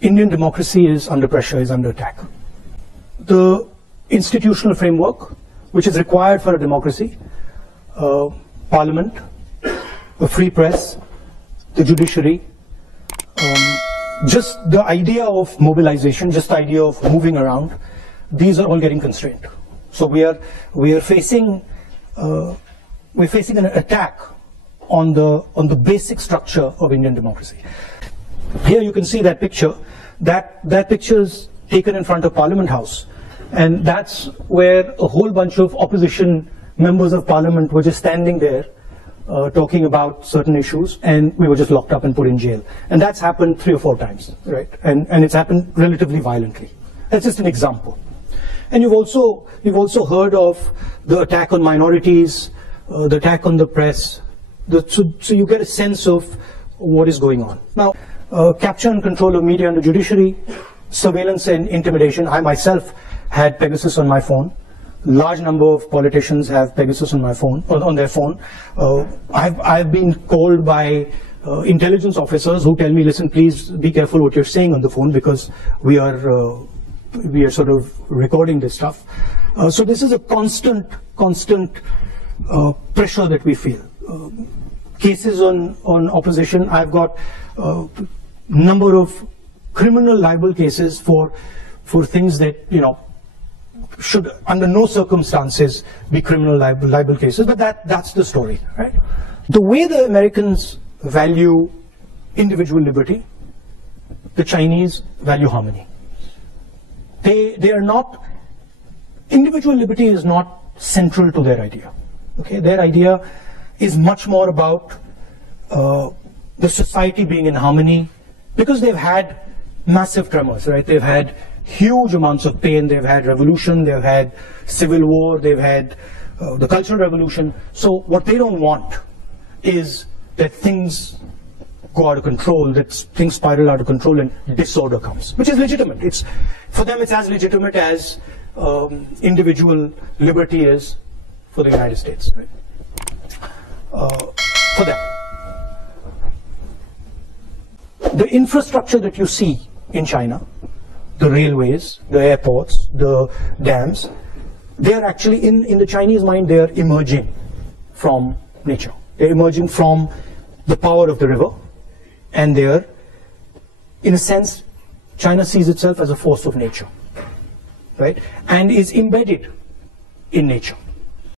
Indian democracy is under pressure, is under attack. The institutional framework, which is required for a democracy, parliament, a free press, the judiciary, just the idea of mobilization, just the idea of moving around, these are all getting constrained. So we are facing an attack on the basic structure of Indian democracy. Here you can see that picture. That picture is taken in front of Parliament House, and that's where a whole bunch of opposition members of Parliament were just standing there talking about certain issues, and we were just locked up and put in jail. And that's happened 3 or 4 times, right? And it's happened relatively violently. That's just an example. And you've also heard of the attack on minorities, the attack on the press. So you get a sense of what is going on. Now, capture and control of media and the judiciary, surveillance and intimidation. I myself had Pegasus on my phone. Large number of politicians have Pegasus on their phone. I've been called by intelligence officers who tell me, listen, please be careful what you're saying on the phone, because we are sort of recording this stuff. So this is a constant pressure that we feel. Cases on opposition. I've got number of criminal libel cases for things that, you know, should under no circumstances be criminal libel cases, but that's the story, right? The way the Americans value individual liberty, the Chinese value harmony. They are not, individual liberty is not central to their idea. Okay, their idea is much more about the society being in harmony, because they've had massive tremors, right? They've had huge amounts of pain, they've had revolution, they've had civil war, they've had the Cultural Revolution. So what they don't want is that things go out of control, that things spiral out of control and disorder comes, which is legitimate. For them it's as legitimate as individual liberty is for the United States, right? For them. The infrastructure that you see in China, the railways, the airports, the dams, they are actually, in the Chinese mind, they are emerging from nature. They're emerging from the power of the river, and they are, in a sense, China sees itself as a force of nature, right? And is embedded in nature.